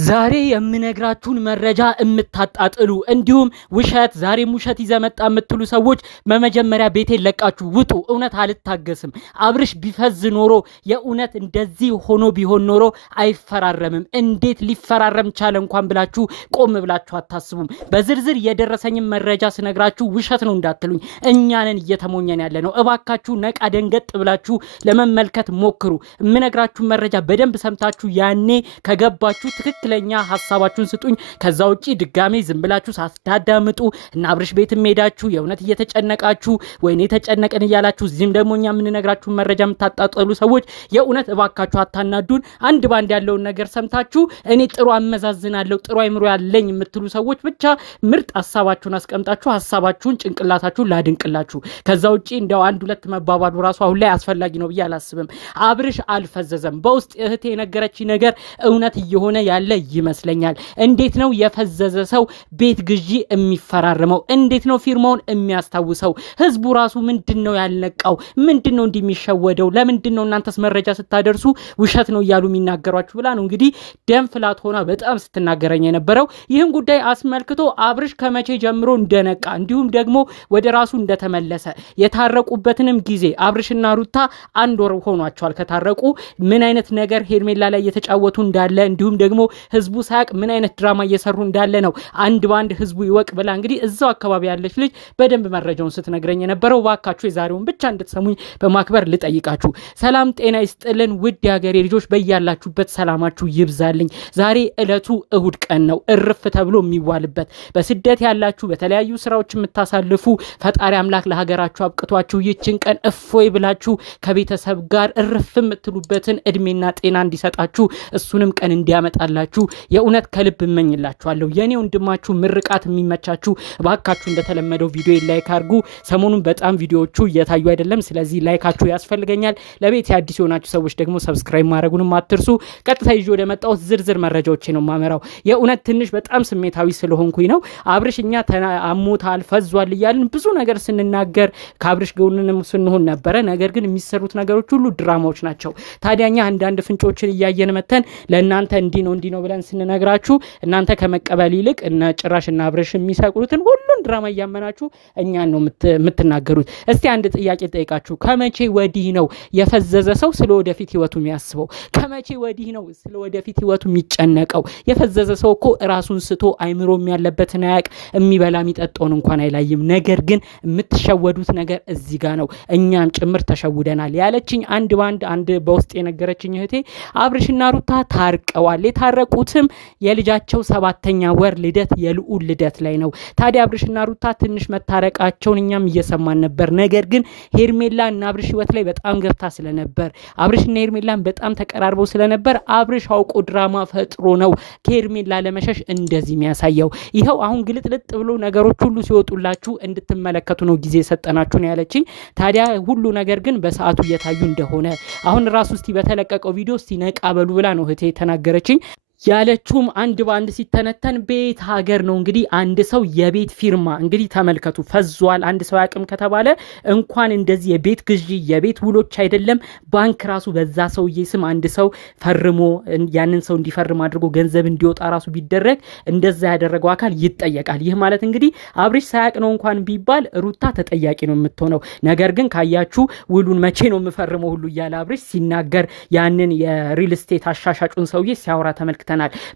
ዛሬ የምነግራችሁን መረጃ እምታጣጥሉ እንዲሁም ውሸት ዛሬም ውሸት ይዘመጣ የምትሉ ሰዎች በመጀመሪያ ቤቴን ለቃችሁ ውጡ። እውነት አልታገስም። አብርሽ ቢፈዝ ኖሮ የእውነት እንደዚህ ሆኖ ቢሆን ኖሮ አይፈራረምም። እንዴት ሊፈራረም ቻለ እንኳን ብላችሁ ቆም ብላችሁ አታስቡም። በዝርዝር የደረሰኝን መረጃ ስነግራችሁ ውሸት ነው እንዳትሉኝ። እኛንን እየተሞኘን ያለ ነው። እባካችሁ ነቃ ደንገጥ ብላችሁ ለመመልከት ሞክሩ። የምነግራችሁ መረጃ በደንብ ሰምታችሁ ያኔ ከገባችሁ ትክክለኛ ሐሳባችሁን ስጡኝ። ከዛ ውጪ ድጋሜ ዝም ብላችሁ ሳታዳምጡ እና አብርሽ ቤትም ሄዳችሁ የእውነት እየተጨነቃችሁ ወይኔ ተጨነቀን እያላችሁ እዚህም ደግሞ እኛ የምንነግራችሁ መረጃ የምታጣጣሉ ሰዎች የእውነት እባካችሁ አታናዱን። አንድ ባንድ ያለውን ነገር ሰምታችሁ እኔ ጥሩ አመዛዝናለሁ ጥሩ አይምሮ ያለኝ የምትሉ ሰዎች ብቻ ምርጥ ሐሳባችሁን አስቀምጣችሁ ሐሳባችሁን ጭንቅላታችሁን ላድንቅላችሁ። ከዛ ውጪ እንደው አንድ ሁለት መባባሉ ራሱ አሁን ላይ አስፈላጊ ነው ብዬ አላስብም። አብርሽ አልፈዘዘም። በውስጥ እህቴ የነገረች ነገር እውነት እየሆነ ያለ ይመስለኛል። እንዴት ነው የፈዘዘ ሰው ቤት ግዢ የሚፈራረመው? እንዴት ነው ፊርማውን የሚያስታውሰው? ህዝቡ ራሱ ምንድነው ያልነቃው? ምንድነው እንደሚሸወደው? ለምንድነው እናንተስ መረጃ ስታደርሱ ውሸት ነው እያሉ የሚናገሯችሁ ብላ ነው እንግዲህ ደም ፍላት ሆና በጣም ስትናገረኝ የነበረው። ይህን ጉዳይ አስመልክቶ አብርሽ ከመቼ ጀምሮ እንደነቃ እንዲሁም ደግሞ ወደ ራሱ እንደተመለሰ የታረቁበትንም ጊዜ አብርሽና ሩታ አንድ ወር ሆኗቸዋል ከታረቁ። ምን አይነት ነገር ሄርሜላ ላይ የተጫወቱ እንዳለ እንዲሁም ደግሞ ህዝቡ ሳያቅ ምን አይነት ድራማ እየሰሩ እንዳለ ነው አንድ ባንድ ህዝቡ ይወቅ ብላ እንግዲህ እዛው አካባቢ ያለች ልጅ በደንብ መረጃውን ስትነግረኝ የነበረው። ባካችሁ የዛሬውን ብቻ እንድትሰሙኝ በማክበር ልጠይቃችሁ። ሰላም ጤና ይስጥልን ውድ የሀገሬ ልጆች፣ በያላችሁበት ሰላማችሁ ይብዛልኝ። ዛሬ ዕለቱ እሁድ ቀን ነው፣ እርፍ ተብሎ የሚዋልበት። በስደት ያላችሁ በተለያዩ ስራዎች የምታሳልፉ ፈጣሪ አምላክ ለሀገራችሁ አብቅቷችሁ ይችን ቀን እፎይ ብላችሁ ከቤተሰብ ጋር እርፍ የምትሉበትን እድሜና ጤና እንዲሰጣችሁ እሱንም ቀን እንዲያመጣላችሁ የእውነት ከልብ እመኝላችኋለሁ። የኔ ወንድማችሁ ምርቃት የሚመቻችሁ ባካችሁ እንደተለመደው ቪዲዮ ላይክ አድርጉ። ሰሞኑን በጣም ቪዲዮዎቹ እየታዩ አይደለም፣ ስለዚህ ላይካችሁ ያስፈልገኛል። ለቤት አዲስ የሆናችሁ ሰዎች ደግሞ ሰብስክራይብ ማድረጉንም አትርሱ። ቀጥታ ይዤ ወደ መጣሁት ዝርዝር መረጃዎቼ ነው ማመራው። የእውነት ትንሽ በጣም ስሜታዊ ስለሆንኩኝ ነው። አብርሽኛ አሞታል ፈዟል እያልን ብዙ ነገር ስንናገር ከአብርሽ ጎንንም ስንሆን ነበረ። ነገር ግን የሚሰሩት ነገሮች ሁሉ ድራማዎች ናቸው። ታዲያኛ አንዳንድ ፍንጮችን እያየን መተን ለእናንተ እንዲህ ነው ብለን ስንነግራችሁ እናንተ ከመቀበል ይልቅ እና ጭራሽ እና አብርሽ የሚሰቅሉትን ሁሉን ድራማ እያመናችሁ እኛን ነው የምትናገሩት። እስቲ አንድ ጥያቄ ጠይቃችሁ፣ ከመቼ ወዲህ ነው የፈዘዘ ሰው ስለ ወደፊት ህይወቱ የሚያስበው? ከመቼ ወዲህ ነው ስለ ወደፊት ህይወቱ የሚጨነቀው? የፈዘዘ ሰው እኮ ራሱን ስቶ አይምሮም ያለበትን አያቅ፣ የሚበላ የሚጠጣውን እንኳን አይላይም። ነገር ግን የምትሸወዱት ነገር እዚህ ጋር ነው። እኛም ጭምር ተሸውደናል ያለችኝ አንድ በውስጥ የነገረችኝ እህቴ አብርሽና ሩታ ታርቀዋል። የታረቁትም የልጃቸው 7ኛ ወር ልደት የልዑል ልደት ላይ ነው። ታዲያ አብርሽና ሩታ ትንሽ መታረቃቸውን እኛም እየሰማን ነበር። ነገር ግን ሄርሜላ እና አብርሽ ህይወት ላይ በጣም ገብታ ስለነበር አብርሽና ሄርሜላን በጣም ተቀራርበው ስለነበር አብርሽ አውቆ ድራማ ፈጥሮ ነው ከሄርሜላ ለመሸሽ እንደዚህ የሚያሳየው። ይኸው አሁን ግልጥልጥ ብሎ ነገሮች ሁሉ ሲወጡላችሁ እንድትመለከቱ ነው ጊዜ ሰጠናችሁ ነው ያለችኝ። ታዲያ ሁሉ ነገር ግን በሰዓቱ እየታዩ እንደሆነ አሁን ራሱ እስቲ በተለቀቀው ቪዲዮ እስቲ ነቃ በሉ ብላ ነው እህቴ ተናገረችኝ። ያለችውም አንድ ባንድ ሲተነተን ቤት ሀገር ነው እንግዲህ አንድ ሰው የቤት ፊርማ እንግዲህ ተመልከቱ ፈዟል። አንድ ሰው ያቅም ከተባለ እንኳን እንደዚህ የቤት ግዢ የቤት ውሎች አይደለም ባንክ ራሱ በዛ ሰውዬ ስም አንድ ሰው ፈርሞ ያንን ሰው እንዲፈርም አድርጎ ገንዘብ እንዲወጣ ራሱ ቢደረግ እንደዛ ያደረገው አካል ይጠየቃል። ይህ ማለት እንግዲህ አብርሽ ሳያቅ ነው እንኳን ቢባል ሩታ ተጠያቂ ነው የምትሆነው። ነገር ግን ካያችሁ ውሉን መቼ ነው የምፈርመው ሁሉ እያለ አብርሽ ሲናገር ያንን የሪል ስቴት አሻሻጩን ሰውዬ ሲያወራ ተመልክተ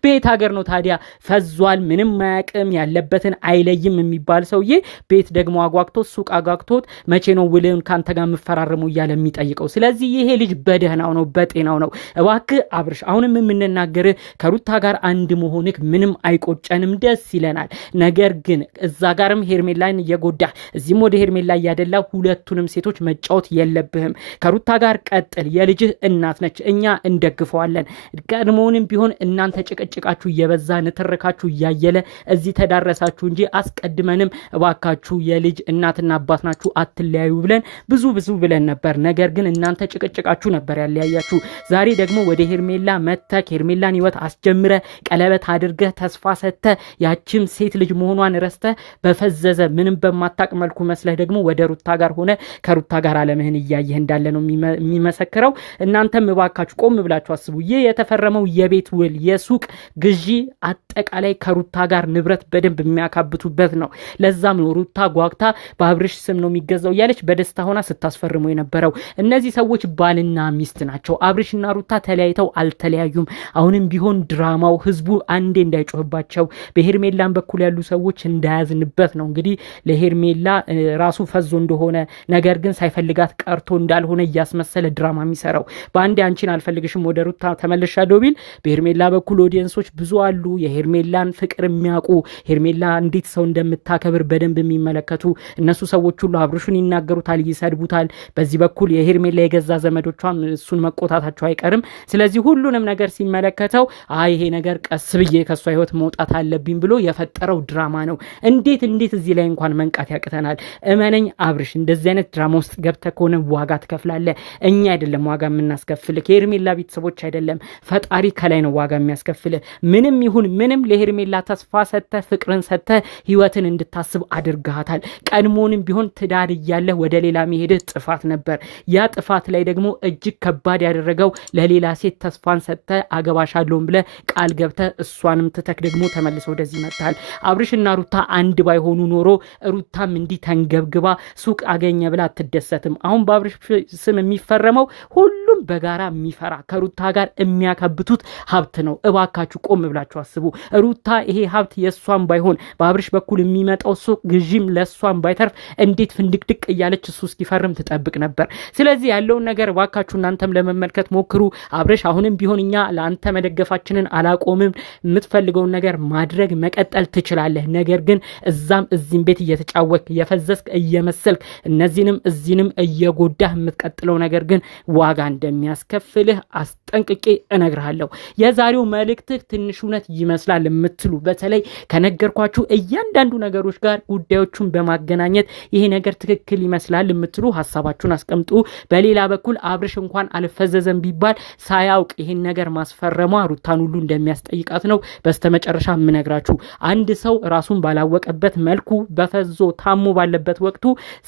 ቤት ሀገር ነው ታዲያ ፈዟል። ምንም ማያቅም ያለበትን አይለይም የሚባል ሰውዬ ቤት ደግሞ አጓግቶት ሱቅ አጓግቶት መቼ ነው ውልን ካንተ ጋር የምፈራረመው እያለ የሚጠይቀው። ስለዚህ ይሄ ልጅ በደህናው ነው በጤናው ነው። እባክህ አብርሽ አሁንም የምንናገር ከሩታ ጋር አንድ መሆንክ ምንም አይቆጨንም፣ ደስ ይለናል። ነገር ግን እዛ ጋርም ሄርሜላን እየጎዳ እዚህም ወደ ሄርሜላ እያደላ ሁለቱንም ሴቶች መጫወት የለብህም። ከሩታ ጋር ቀጥል። የልጅህ እናት ነች፣ እኛ እንደግፈዋለን። ቀድሞውንም ቢሆን እናንተ ጭቅጭቃችሁ እየበዛ ንትርካችሁ እያየለ እዚህ ተዳረሳችሁ እንጂ አስቀድመንም እባካችሁ የልጅ እናትና አባት ናችሁ አትለያዩ ብለን ብዙ ብለን ነበር። ነገር ግን እናንተ ጭቅጭቃችሁ ነበር ያለያያችሁ። ዛሬ ደግሞ ወደ ሄርሜላ መተክ ሄርሜላን ህይወት አስጀምረ ቀለበት አድርገህ ተስፋ ሰተ ያቺም ሴት ልጅ መሆኗን ረስተ በፈዘዘ ምንም በማታቅ መልኩ መስለህ ደግሞ ወደ ሩታ ጋር ሆነ ከሩታ ጋር አለምህን እያየህ እንዳለ ነው የሚመሰክረው። እናንተም እባካችሁ ቆም ብላችሁ አስቡ። ይህ የተፈረመው የቤት ውል የሱቅ ግዢ አጠቃላይ ከሩታ ጋር ንብረት በደንብ የሚያካብቱበት ነው። ለዛም ነው ሩታ ጓግታ በአብርሽ ስም ነው የሚገዛው እያለች በደስታ ሆና ስታስፈርመው የነበረው። እነዚህ ሰዎች ባልና ሚስት ናቸው። አብርሽና ሩታ ተለያይተው አልተለያዩም። አሁንም ቢሆን ድራማው ህዝቡ አንዴ እንዳይጮህባቸው በሄርሜላን በኩል ያሉ ሰዎች እንዳያዝንበት ነው እንግዲህ ለሄርሜላ ራሱ ፈዞ እንደሆነ ነገር ግን ሳይፈልጋት ቀርቶ እንዳልሆነ እያስመሰለ ድራማ የሚሰራው። በአንዴ አንቺን አልፈልግሽም ወደ ሩታ ተመልሻለሁ ቢል በሄርሜላ በኩል ኦዲየንሶች ብዙ አሉ፣ የሄርሜላን ፍቅር የሚያውቁ ሄርሜላ እንዴት ሰው እንደምታከብር በደንብ የሚመለከቱ እነሱ ሰዎች ሁሉ አብርሹን ይናገሩታል፣ ይሰድቡታል። በዚህ በኩል የሄርሜላ የገዛ ዘመዶቿም እሱን መቆጣታቸው አይቀርም። ስለዚህ ሁሉንም ነገር ሲመለከተው ይሄ ነገር ቀስ ብዬ ከሷ ህይወት መውጣት አለብኝ ብሎ የፈጠረው ድራማ ነው። እንዴት እዚህ ላይ እንኳን መንቃት ያቅተናል? እመነኝ አብርሽ፣ እንደዚህ አይነት ድራማ ውስጥ ገብተህ ከሆነ ዋጋ ትከፍላለህ። እኛ አይደለም ዋጋ የምናስከፍልህ፣ የሄርሜላ ቤተሰቦች አይደለም፣ ፈጣሪ ከላይ ነው ዋጋ የሚያስከፍልህ። ምንም ይሁን ምንም ለሄርሜላ ተስፋ ሰጥተህ ፍቅርን ሰጥተህ ህይወትን እንድታስብ አድርጋታል። ቀድሞንም ቢሆን ትዳር እያለህ ወደ ሌላ መሄድህ ጥፋት ነበር። ያ ጥፋት ላይ ደግሞ እጅግ ከባድ ያደረገው ለሌላ ሴት ተስፋን ሰጥተህ አገባሻለሁም ብለህ ቃል ገብተህ እሷንም ትተክ ደግሞ ተመልሰው ወደዚህ መጥተሃል። አብርሽና ሩታ አንድ ባይሆኑ ኖሮ ሩታም እንዲህ ተንገብግባ ሱቅ አገኘ ብላ አትደሰትም። አሁን በአብርሽ ስም የሚፈረመው ሁሉም በጋራ የሚፈራ ከሩታ ጋር የሚያካብቱት ሀብት ነው። እባካችሁ ቆም ብላችሁ አስቡ። ሩታ ይሄ ሀብት የእሷን ባይሆን በአብርሽ በኩል የሚመጣው ሱቅ ግዢም ለእሷን ባይተርፍ እንዴት ፍንድቅድቅ እያለች እሱ እስኪፈርም ትጠብቅ ነበር። ስለዚህ ያለውን ነገር እባካችሁ እናንተም ለመመልከት ሞክሩ። አብርሽ አሁንም ቢሆን እኛ ለአንተ መደገፋችንን አላቆምም። የምትፈልገውን ነገር ማድረግ መቀጠል ትችላለህ። ነገር ግን እዛም እዚህም ቤት እየተጫወክ የፈዘስክ እየመሰልክ እነዚህንም እዚህንም እየጎዳህ የምትቀጥለው ነገር ግን ዋጋ እንደሚያስከፍልህ አስጠንቅቄ እነግርሃለሁ። የዛሬው መልእክትህ ትንሽ እውነት ይመስላል የምትሉ በተለይ ከነገርኳችሁ እያንዳንዱ ነገሮች ጋር ጉዳዮቹን በማገናኘት ይሄ ነገር ትክክል ይመስላል የምትሉ ሀሳባችሁን አስቀምጡ። በሌላ በኩል አብርሽ እንኳን አልፈዘዘም ቢባል ሳያውቅ ይሄን ነገር ማስፈረሟ ሩታን ሁሉ እንደሚያስጠይቃት ነው በስተመጨረሻ የምነግራችሁ። አንድ ሰው ራሱን ባላወቀበት መልኩ በፈዞ ታሞ ባለበት ወቅቱ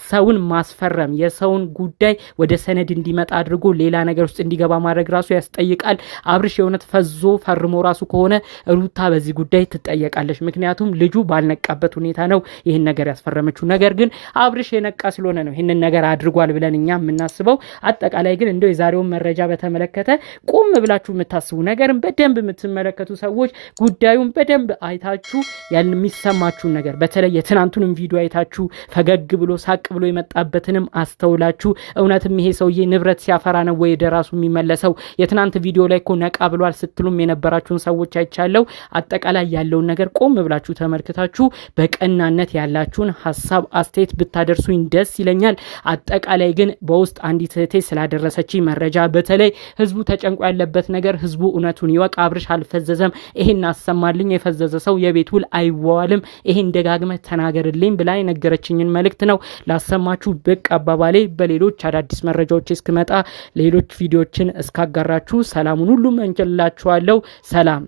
ሰውን ማስፈረም፣ የሰውን ጉዳይ ወደ ሰነድ እንዲመጣ አድርጎ ሌላ ነገር ውስጥ እንዲገባ ማድረግ ራሱ ያስጠይቃል። አብርሽ የእውነት ፈዞ ፈርሞ ራሱ ከሆነ ሩታ በዚህ ጉዳይ ትጠየቃለች። ምክንያቱም ልጁ ባልነቃበት ሁኔታ ነው ይህን ነገር ያስፈረመችው። ነገር ግን አብርሽ የነቃ ስለሆነ ነው ይህንን ነገር አድርጓል ብለን እኛ የምናስበው። አጠቃላይ ግን እንደው የዛሬውን መረጃ በተመለከተ ቆም ብላችሁ የምታስቡ ነገርን በደንብ የምትመለከቱ ሰዎች ጉዳዩን በደንብ አይታችሁ የሚሰማችሁን ነገር በተለይ የትናንቱንም ቪዲዮ አይታችሁ ፈገግ ብሎ ሳቅ ብሎ የመጣበትንም አስተውላችሁ እውነትም ይሄ ሰውዬ ንብረት ሲያፈራ ነው ወይ ደራሱ የሚመለሰው? የትናንት ቪዲዮ ላይ እኮ ነቃ ብሏል ስትሉም የነበራችሁን ሰዎች አይቻለው። አጠቃላይ ያለውን ነገር ቆም ብላችሁ ተመልክታችሁ በቀናነት ያላችሁን ሀሳብ አስተያየት ብታደርሱኝ ደስ ይለኛል። አጠቃላይ ግን በውስጥ አንዲት እህቴ ስላደረሰች መረጃ በተለይ ህዝቡ ተጨንቆ ያለበት ነገር ህዝቡ እውነቱን ይወቅ። አብርሽ አልፈዘዘም፣ ይሄን አሰማልኝ፣ የፈዘዘ ሰው የቤት ውል አይዋዋልም፣ ይሄን ደጋግመህ ተናገርልኝ ብላ የነገረችኝን መልእክት ነው ላሰማችሁ ብቅ አባባሌ። በሌሎች አዳዲስ መረጃዎች እስክመጣ ሌሎች ቪዲዮዎችን እስካጋራችሁ ሰላሙን ሁሉ መንጀላችኋለሁ። ሰላም።